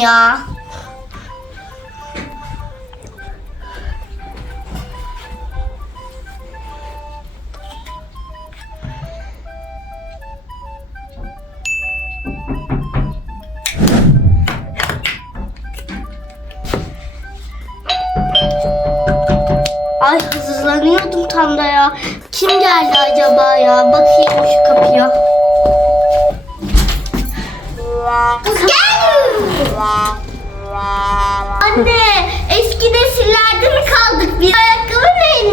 ya. Ay hızlanıyordum tam da ya. Kim geldi acaba ya? Bakayım şu kapıya. Anne eski nesillerde mi kaldık biz? Ayakkabı neyin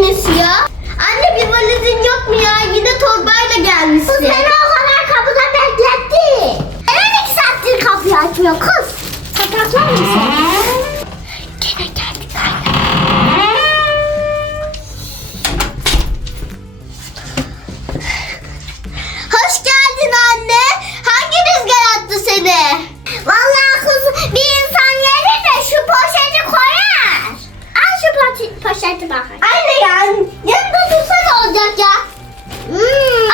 bakın. Anne ya yanında dursa ne olacak ya?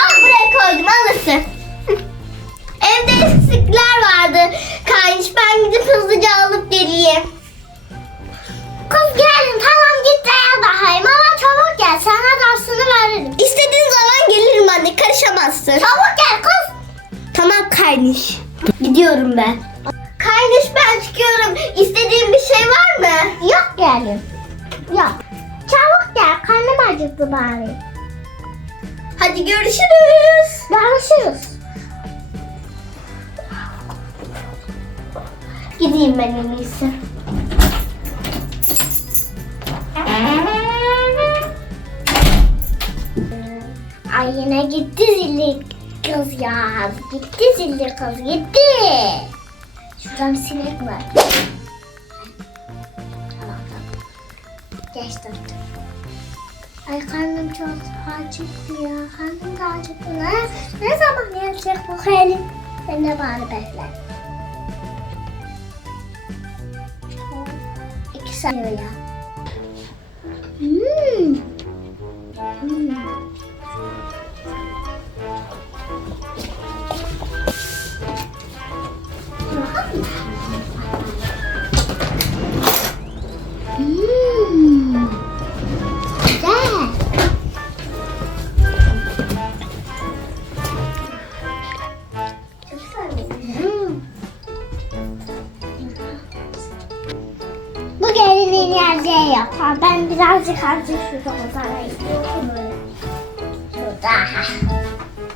Al buraya koydum alırsın. Evde eksikler vardı. Kaymış ben gidip hızlıca alıp geleyim. Kız gelin tamam git dayan bakayım ama çabuk gel sana dersini veririm. İstediğin zaman gelirim anne karışamazsın. Çabuk gel kız. Tamam kardeş. Gidiyorum ben. Bari. Hadi görüşürüz. Görüşürüz. Gideyim ben en iyisi. Ay yine gitti zilli kız ya. Gitti zilli kız gitti. Şurada bir sinek var. Tamam tamam. Geçtim. Ay karnım çok acıktı ya. Karnım da acıktı. Ne, zaman gelecek bu helin? Ben de bari bekle. İki saat ya. Bu gelinin yerdeği yapar. Ben birazcık azıcık şurada uzanayım. Böyle. Şurada.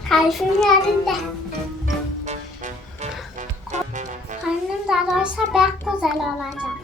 Kalbim yerinde. Karnım da doysa pek güzel olacak.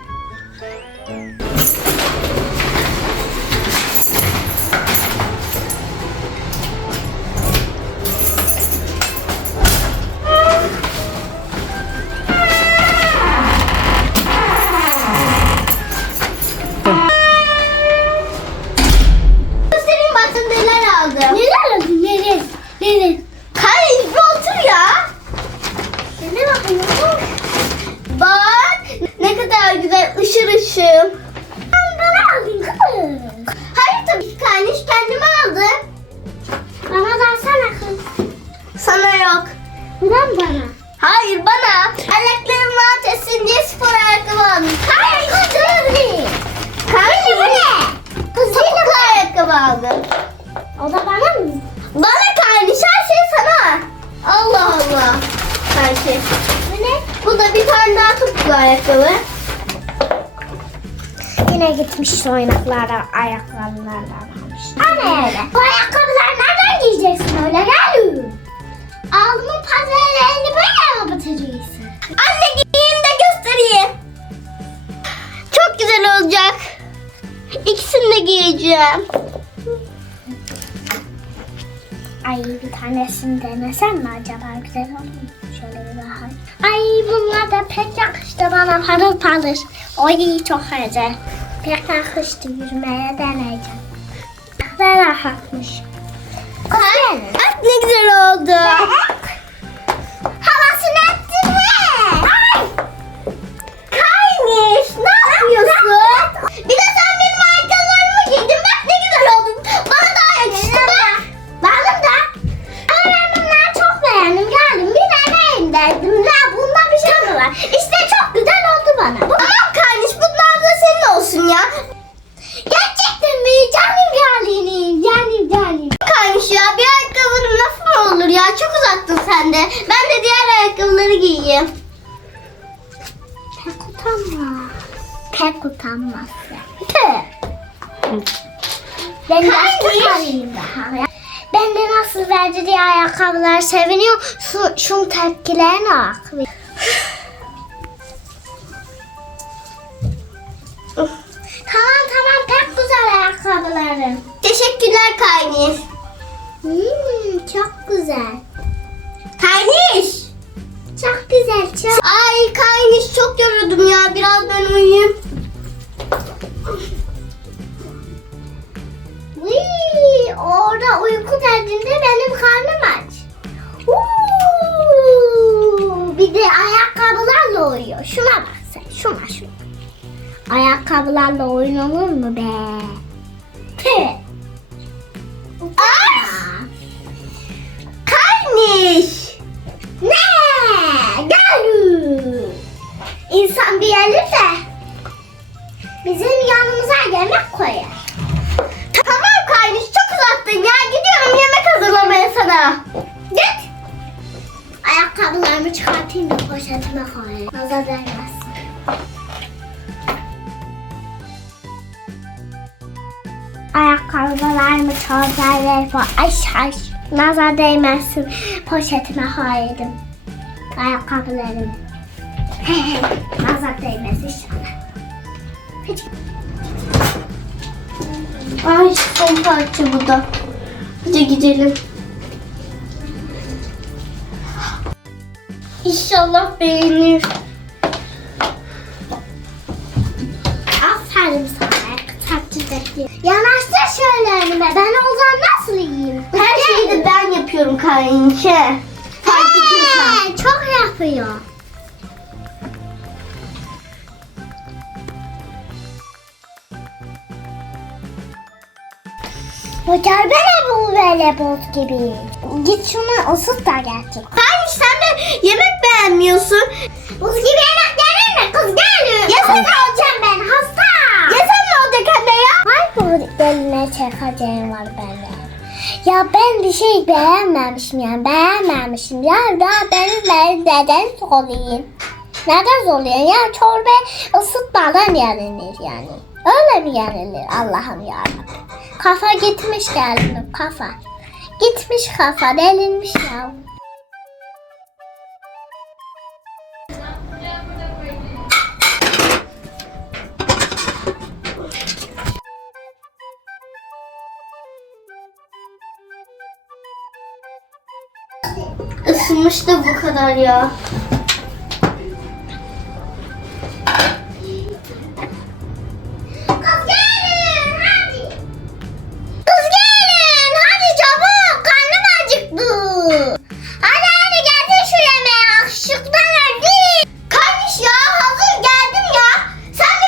Kadar güzel ışır ışıl. Bana aldın kız. Hayır tabii ki kardeş kendime aldım. Bana da alsana kız. Sana yok. Neden bana? Hayır bana. Ayaklarım rahat etsin diye spor ayakkabı aldım. Hayır kız değil. Hayır bu ne? Kız Topuklu ayakkabı aldım. O da bana mı? Bana kardeş her şey sana. Allah Allah. Her şey. Bu ne? Bu da bir tane daha topuklu ayakkabı. Yine gitmiş oynaklara ayakkabılarla almış. Anne öyle. Bu ayakkabılar nereden giyeceksin öyle gel. Alnımın pazarlarını böyle mi batacaksın? Anne giyeyim de göstereyim. Çok güzel olacak. İkisini de giyeceğim. Ay bir tanesini denesem mi acaba güzel olur mu? Şöyle bir bakayım. Ay bunlar da pek yakıştı bana parıl parıl. Oy çok güzel. Pek yakıştı yürümeye deneyeceğim. Ne rahatmış. Ay, bak ne güzel oldu. Ben nasıl daha? Ben de nasıl verdi diye ayakkabılar seviniyor. Şu, şunun tepkilerine bak. tamam tamam pek güzel ayakkabıların. Teşekkürler Kayniş. Hmm, çok güzel. Kayniş. Ayakkabılarla oyun olur mu be? Ah! Kayniş. Ne? Gel. İnsan bir gelirse bizim yanımıza yemek koyar. Tamam Kayniş çok uzattın ya. Gidiyorum yemek hazırlamaya sana. Git. Ayakkabılarımı çıkartayım da poşetime koyayım. Nazar değmez. Ayakkabılarımı çözerler falan. Ay ay. Nazar değmezsin. Poşetime koydum. Ayakkabılarımı. Nazar değmez inşallah. Hiç Ay son parça bu da. Hadi gidelim. İnşallah beğenir. Yapıyorum etmiyorsan. Hey, çok yapıyor. Bu görbene bu böyle buz gibi. Git şunu ısıt da getir. Kayniş sen de yemek beğenmiyorsun. Buz gibi yemek yenir mi? Kız gel. Ya sen- olacağım ben hasta. Ya sen ne olacak anne ya? Ay bu eline çekeceğim var benim. Ya ben bir şey beğenmemişim yani beğenmemişim. Ya daha benim ben neden olayım? Neden oluyor? Ya çorba ısıtmadan yenilir yani. Öyle mi yenilir Allah'ım ya. Kafa gitmiş geldim kafa. Gitmiş kafa delinmiş ya. De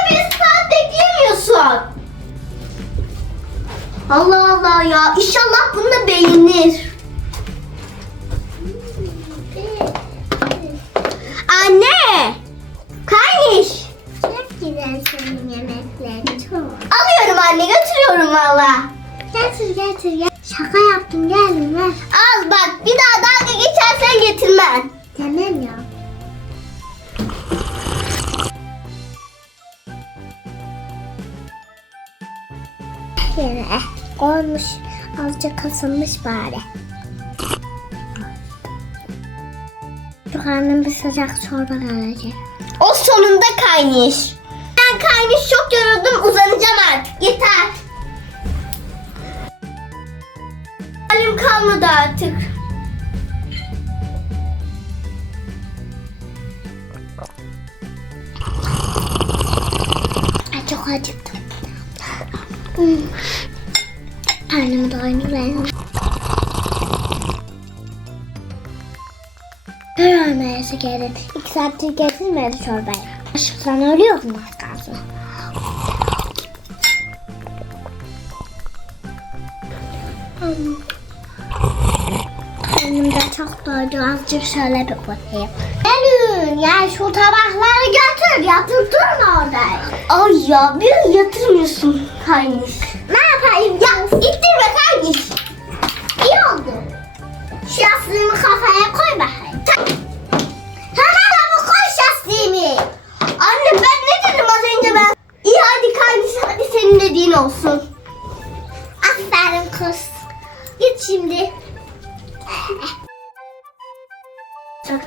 bir saat bekleyemiyorsun. Allah Allah ya. İnşallah bunu beğenir. Yine olmuş. Azıcık ısınmış bari. Karnım bir sıcak çorba gelecek. O sonunda kayniş. Ben kayniş çok yoruldum uzanacağım artık yeter. Halim kalmadı artık. Ay çok acıktım. Hmm. Karnımı doyurayım. Bir ölmeyesi gelin. İki saattir getirmedi çorbayı. Aşktan ölüyor mu az kalsın? Karnım da çok doydu. Azıcık şöyle bir koyayım. Gelin ya şu tabakları götür. Yatıp durma orada. Ay ya bir yatırmıyorsun kardeş. Ne yapayım ya? İttirme kardeş. İyi oldu. Şaslığımı kafaya koy bakayım. Hemen ama koy şaslığımı. Anne ben ne dedim az önce ben? İyi hadi kardeş hadi senin dediğin olsun. Aferin kız. Git şimdi. Çok